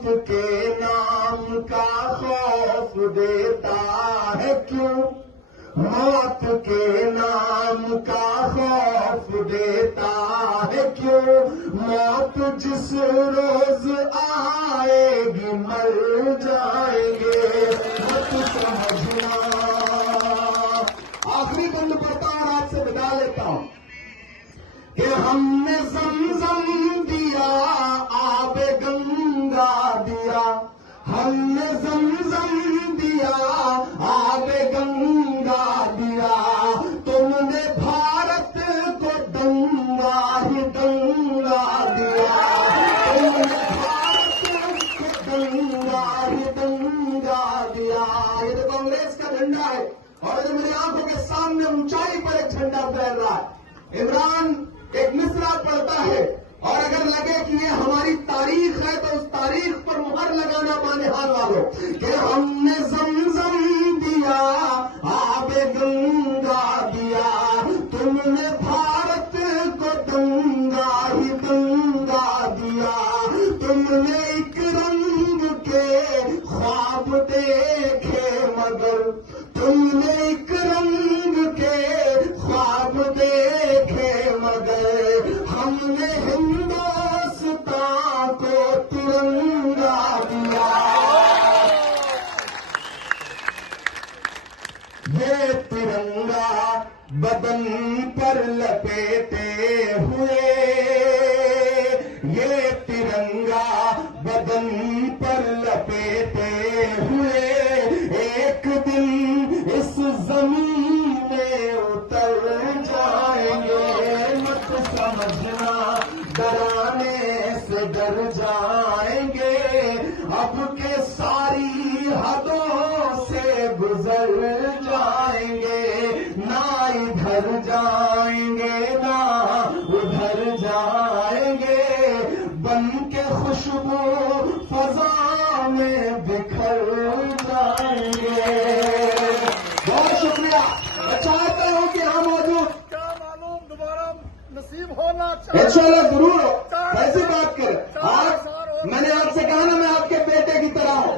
मौत के नाम का खौफ देता है क्यों? मौत के नाम का खौफ देता है क्यों? मौत जिस रोज आएगी मर जाएंगे, मत समझना। आखिरी बंद पढ़ता और आपसे विदा लेता हूं कि हमने ज़मज़म दिया, आबे गंगा दिया, हमने ज़मज़म दिया, आबे गंगा दिया, तुमने भारत को दंगा ही दंगा दिया, तुमने भारत को दंगा ही दंगा दिया। ये तो कांग्रेस का झंडा है और जो मेरी आंखों के सामने ऊंचाई पर एक झंडा फहर रहा है। इमरान एक मिसरा पढ़ता है और अगर लगे कि ये हमारी तारीख है तो उस तारीख पर मुहर लगाना बानिहाल वालों कि हमने ज़मज़म दिया, आबे गंगा दिया, तुमने भारत को दंगा ही दंगा दिया, तुमने एक रंग के ख्वाब देखे मगर, तुमने एक रंग के ख्वाब देखे मगर, हमने हिंदुस्तान को तिरंगा दिया। ये तिरंगा बदन पर लपेटे हुए, ये तिरंगा बदन पर लपेटे हुए, एक दिन इस जमीन में उतर जाएंगे, मत समझना डराने से डर जाएंगे, अब के सारी हदों से गुजर जाएंगे, ना इधर जाएंगे ना उधर जाएंगे, बन के खुशबू फजा में बिखर जाएंगे। बहुत शुक्रिया। मैं चाहता हूं कि हम मौजूद क्या मालूम दोबारा नसीब होना इंशाल्लाह जरूर हो, कैसी बात कर। आज मैंने आपसे कहा ना मैं आपके बेटे की तरह हूं।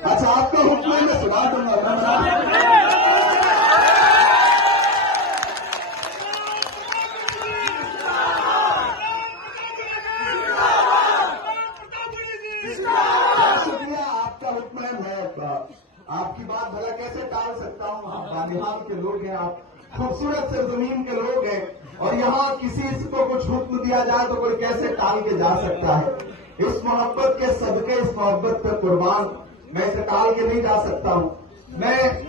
अच्छा आपका हुक्म है, मैं सुना दूंगा। शुक्रिया, आपका हुक्म है। मैं आपकी बात भला कैसे टाल सकता हूं? आप बानिहाल के लोग हैं, आप खूबसूरत से जमीन के लोग हैं और यहाँ किसी को कुछ हुक्म दिया जाए तो कोई कैसे टाल के जा सकता है? इस मोहब्बत के सदके, इस मोहब्बत पर कुर्बान मैं इसे टाल के नहीं जा सकता हूं। मैं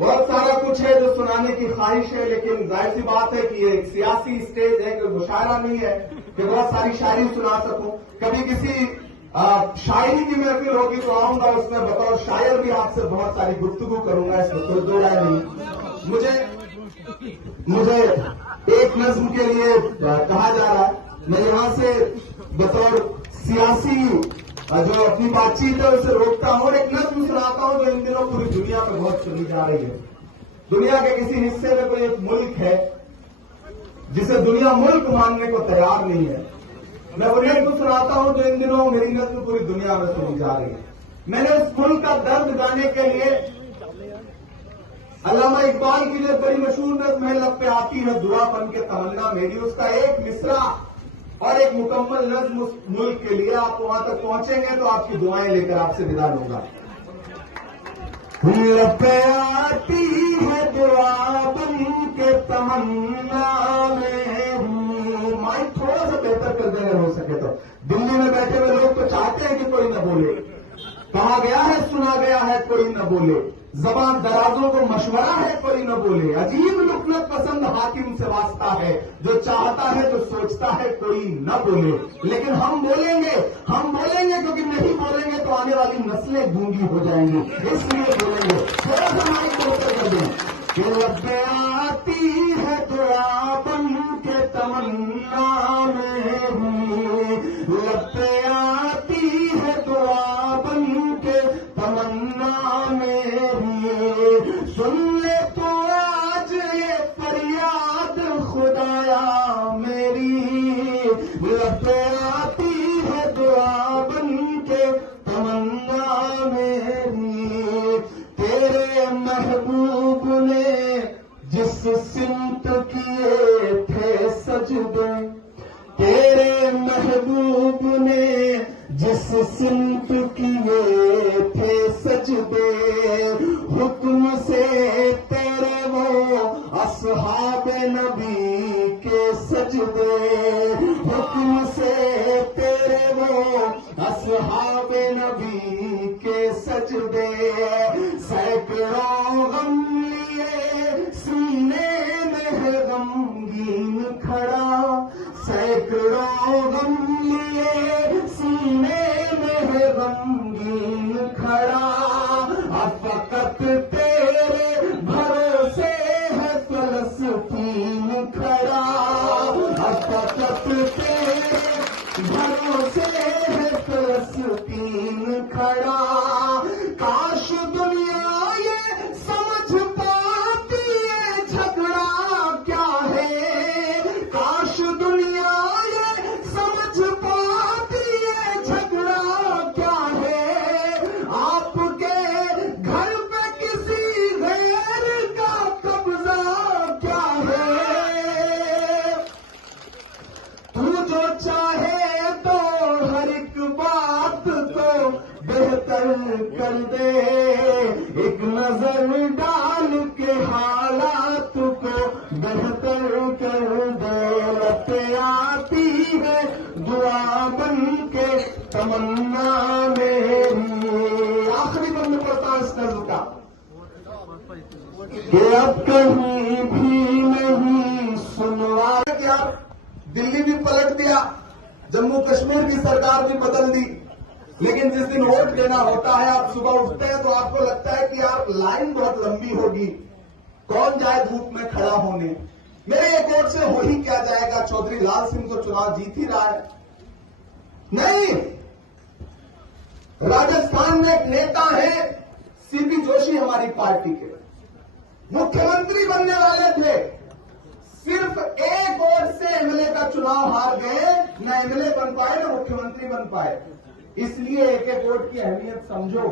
बहुत सारा कुछ है जो सुनाने की ख्वाहिश है, लेकिन जाहिर सी बात है कि ये एक सियासी स्टेज है, कोई मुशायरा नहीं है कि बहुत सारी शायरी सुना सकूं। कभी किसी शायरी की महफिल होगी तो आऊंगा, उसमें बतौर शायर भी आपसे बहुत सारी गुफ्तगू करूंगा, इसमें कोई दो राय नहीं। मुझे एक नज्म के लिए कहा जा रहा है, मैं यहां से बतौर सियासी जो अपनी बातचीत है उसे रोकता हूं और एक नज्म सुनाता हूं जो इन दिनों पूरी दुनिया में बहुत सुनी जा रही है। दुनिया के किसी हिस्से में कोई एक मुल्क है जिसे दुनिया मुल्क मानने को तैयार नहीं है। मैं वो नज्म सुनाता हूं जो इन दिनों मेरी नज्म पूरी दुनिया में सुनी जा रही है। मैंने उस मुल्क का दर्द गाने के लिए अल्लामा इकबाल की जो बड़ी मशहूर नज्म है लब पे आती है दुआ बन के तमन्ना मेरी, उसका एक मिसरा और एक मुकम्मल नज्म उस मुल्क के लिए। आप वहां तक पहुंचेंगे तो आपकी दुआएं लेकर आपसे विदा लूंगा। लब पे आती है दुआ बन के तमन्ना मेरी। माइक थोड़ा सा बेहतर कर देंगे हो सके तो। दिल्ली में बैठे हुए लोग तो चाहते हैं कि कोई न बोले, कहा गया है सुना गया है कोई न बोले, जबान दराजों को मशवरा है कोई न बोले, अजीब लुकनत पसंद हाकिम से वास्ता है, जो चाहता है जो सोचता है कोई न बोले। लेकिन हम बोलेंगे क्योंकि नहीं बोलेंगे तो आने वाली नस्लें गूंगी हो जाएंगी, इसलिए बोलेंगे। थोड़ा सा माइक को ऊपर कर दें कि लब पे आती है दुआ बन के तमन्ना मेरी, लब पे आती है दुआ बन के तमन्ना मेरी, सुन ले तो आज ये फरियाद खुदाया मेरी, लब पे आती है दुआ बन महबूब ने जिस सिमत किए थे सजदे, हुक्म से तेरे वो असहाब नबी के सजदे, हुक्म से तेरे वो असहाब नबी के सजदे। सैकड़ों गम लिए सीने में है गमगीन खड़ा, सैकड़ों गम लिए सीने में है गमगीन खड़ा। अब फकत तेरे भरोसे है फलस्तीन खड़ा, अब फकत तेरे भरोसे है फलस्तीन खड़ा। काश दुनिया ये समझ पाती है झगड़ा क्या है, काश दुनिया ये समझ पाती है झगड़ा क्या है। आपके घर पे किसी गैर का कब्जा क्या है। तू जो चाहे तो हर एक बात को बेहतर कर दे, एक नजर डाल के हालात को बेहतर कर दे। लते आती है दुआ बन के तमन्ना मेरी। आखिरी बंद पड़ता है इस नज्म का कि अब कहीं भी नहीं सुनवा। क्या दिल्ली भी पलट दिया, जम्मू कश्मीर की सरकार भी बदल दी, लेकिन जिस दिन वोट देना होता है आप सुबह उठते हैं तो आपको लगता है कि यार लाइन बहुत लंबी होगी, कौन जाए धूप में खड़ा होने। मेरे एक वोट से हो ही क्या जाएगा, चौधरी लाल सिंह तो चुनाव जीत ही रहा है। नहीं, राजस्थान में एक नेता है सीपी जोशी, हमारी पार्टी के मुख्यमंत्री बनने वाले थे, सिर्फ एक वोट से एमएलए का चुनाव हार गए, न एमएलए बन पाए न मुख्यमंत्री बन पाए। इसलिए एक एक वोट की अहमियत समझो।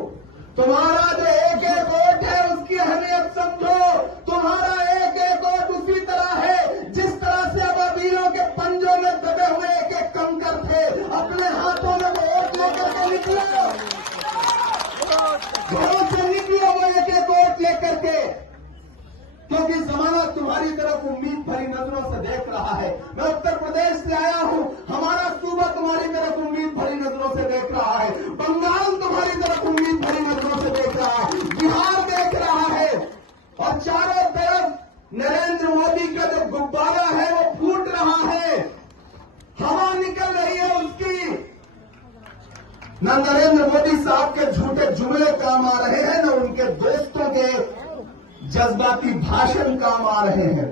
तुम्हारा जो एक एक वोट है उसकी अहमियत समझो। तुम्हारा एक एक वोट उसी तरह है जिस तरह से अबाबीलों के पंजों में दबे हुए एक एक कंकर थे, अपने हाथों में वो वोट लेकर के निकलो, घरों से निकलो वो एक एक वोट लेकर के, क्योंकि जमाना तुम्हारी तरफ उम्मीद भरी नजरों से देख रहा है। मैं उत्तर प्रदेश से आया हूं, हमारा सूबा तुम्हारी तरफ उम्मीद भरी नजरों से देख रहा है, बंगाल तुम्हारी तरफ उम्मीद भरी नजरों से देख रहा है, बिहार देख रहा है, और चारों तरफ नरेंद्र मोदी का जो गुब्बारा है वो फूट रहा है, हवा निकल रही है उसकी। न नरेंद्र मोदी साहब के झूठे जुमले काम आ रहे हैं, न उनके दोस्तों के जज्बाती भाषण काम आ रहे हैं।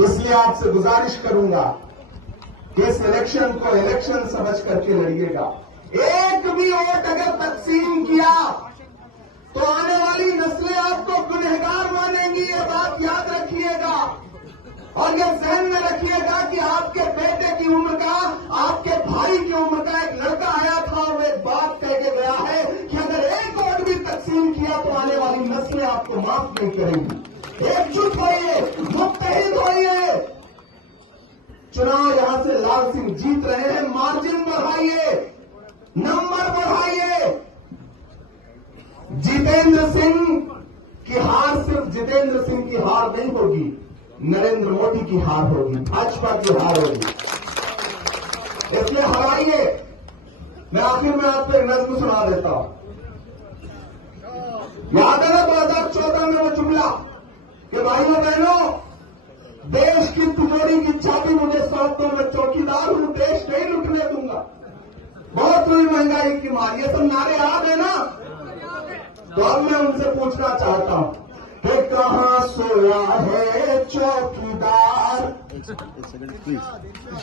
इसलिए आपसे गुजारिश करूंगा कि इस इलेक्शन को इलेक्शन समझ करके लड़िएगा। एक भी वोट अगर तकसीम किया तो आने वाली नस्लें आपको गुनहगार मानेंगी, ये बात याद रखिएगा। और ये जहन में रखिएगा कि आपके बेटे की उम्र का, आपके भाई की उम्र का एक लड़का आया था और एक बात कह के गया है कि अगर एक वोट भी तकसीम किया तो आने वाली नस्लें आपको माफ नहीं करेंगी। एकजुट होइए, मुत्तहिद होइए। चुनाव यहां से लाल सिंह जीत रहे हैं, मार्जिन बढ़ाइए, नंबर बढ़ाइए। जितेंद्र सिंह की हार सिर्फ जितेंद्र सिंह की हार नहीं होगी, नरेंद्र मोदी की हार होगी, भाजपा की हार होगी। इसलिए हराइए। मैं आखिर में आपको एक नज्म सुना देता हूं। याद है ना 2014 में वो जुमला कि भाइयों बहनों, देश की तिजोरी की चाबी मुझे सौंप दो, मैं चौकीदार हूं, देश नहीं लुटने दूंगा, बहुत हुई महंगाई की मार, ये सब नारे याद है ना। तो अब मैं उनसे पूछना चाहता हूं कि कहां सोया है चौकीदार।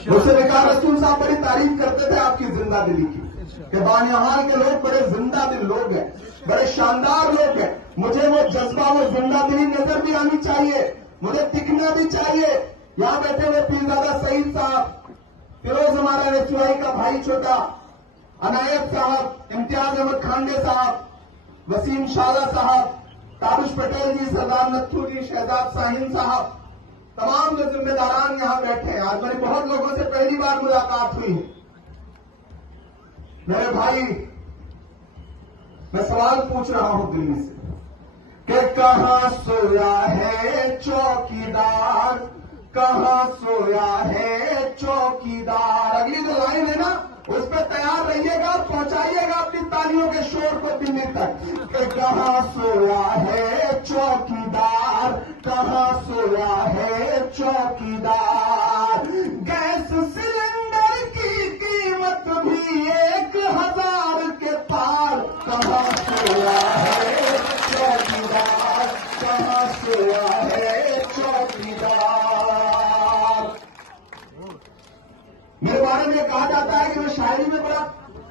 मुझसे विकार रसूल साहब बड़ी तारीफ करते थे आपकी जिंदा दिली की, कि बानिहाल के लोग बड़े जिंदा दिल लोग हैं, बड़े शानदार लोग हैं। मुझे वो जज्बा, वो जिंदा दिली नजर भी आनी चाहिए, मुझे दिखना भी चाहिए। यहां बैठे हुए पीरजादा सईद साहब, फिरोज हमारा रेचुआई का भाई छोटा, अनायत साहब, इम्तियाज अहमद खांडे साहब, वसीम शाला साहब, तारुष पटेल जी, सरदार नत्थू जी, शहजाद साहिन साहब, तमाम जो जिम्मेदारान यहां बैठे हैं। आज मैंने बहुत लोगों से पहले पहली बार मुलाकात हुई। मेरे भाई, मैं सवाल पूछ रहा हूं दिल्ली से कि कहां सोया है चौकीदार, कहां सोया है चौकीदार। अगली जो लाइन है ना, उस पर तैयार रहिएगा, पहुंचाइएगा अपनी तालियों के शोर को दिल्ली तक कि कहां सोया है चौकीदार, कहां सोया है चौकीदार। गैस सिलेंडर की कीमत भी 1000 के पार, कहां सोया है चौकीदार, कहां सोया है चौकीदार। मेरे बारे में कहा जाता है कि मैं शायरी में बड़ा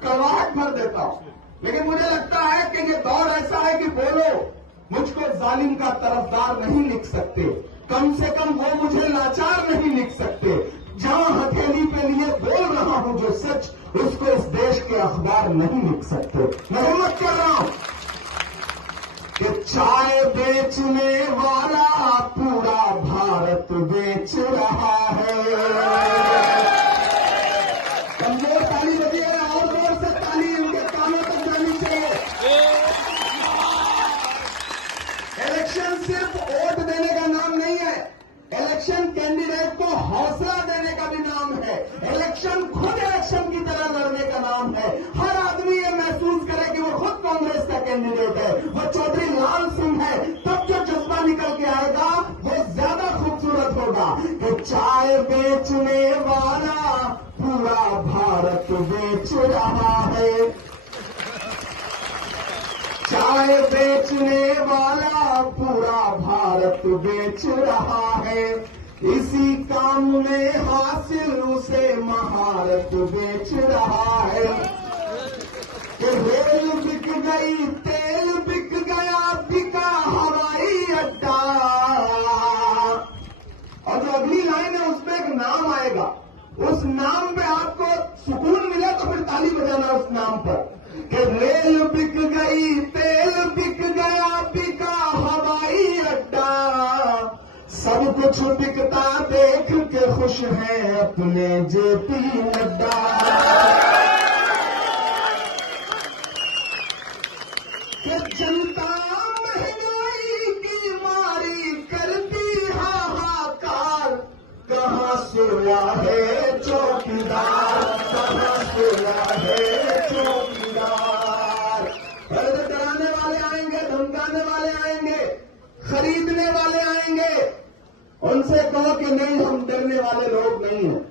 कड़वाहट भर देता हूं, लेकिन मुझे लगता है कि ये दौर ऐसा है कि बोलो मुझको जालिम का तरफदार नहीं लिख सकते, कम से कम वो मुझे लाचार नहीं लिख सकते। जहां हथेली पे लिए बोल रहा हूं जो सच, उसको इस देश के अखबार नहीं लिख सकते। मैं हिम्मत कर रहा हूं कि चाय बेचने वाला पूरा भारत बेच रहा है। कमजोर ताली बजी है, और जोर से ताली इनके कानों तक जानी चाहिए। इलेक्शन सिर्फ वोट देने का नाम नहीं है, इलेक्शन कैंडिडेट को हौसला देने का भी नाम है। इलेक्शन खुद इलेक्शन की तरह लड़ने का नाम है। हर आदमी ये महसूस करे कि वो खुद कांग्रेस का कैंडिडेट है, वो चौधरी लाल सिंह है, तब जो जज्बा निकल के आएगा वो ज्यादा खूबसूरत होगा कि चाय बेचने वाला पूरा भारत बेच रहा है। चाय बेचने वाला पूरा भारत बेच रहा है। इसी काम में हासिल उसे महारत बेच रहा है कि रेल बिक गई, तेल बिक गया, बिका हवाई अड्डा। और जो अगली लाइन है उसमें एक नाम आएगा, उस नाम पे आपको सुकून मिले तो फिर ताली बजाना उस नाम पर कि रेल बिक गई, तेल बिक गया, बिका हवाई अड्डा। सब कुछ बिकता देख के खुश है अपने जेपी नड्डा। कि जनता महंगाई की मारी करती हाहाकार, कहां सोया है चौकीदार, कहां सोया है चौकीदार। अरे डराने वाले आएंगे, धमकाने वाले आएंगे, खरीदने वाले आएंगे, उनसे कहो कि नहीं, हम डरने वाले लोग नहीं हैं।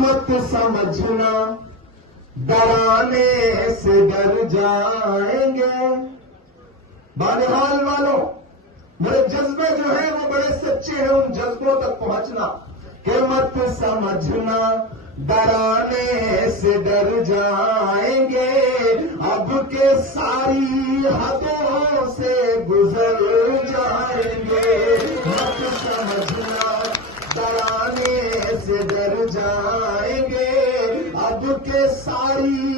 मत समझना डराने से डर जाएंगे। बानिहाल वालों, मेरे जज्बे जो है वो बड़े सच्चे हैं, उन जज्बों तक पहुंचना कि मत समझना डराने से डर जाएंगे, अब के सारी हदों से गुजर जाएंगे। मत समझना डराने से डर जाएंगे, अब के सारी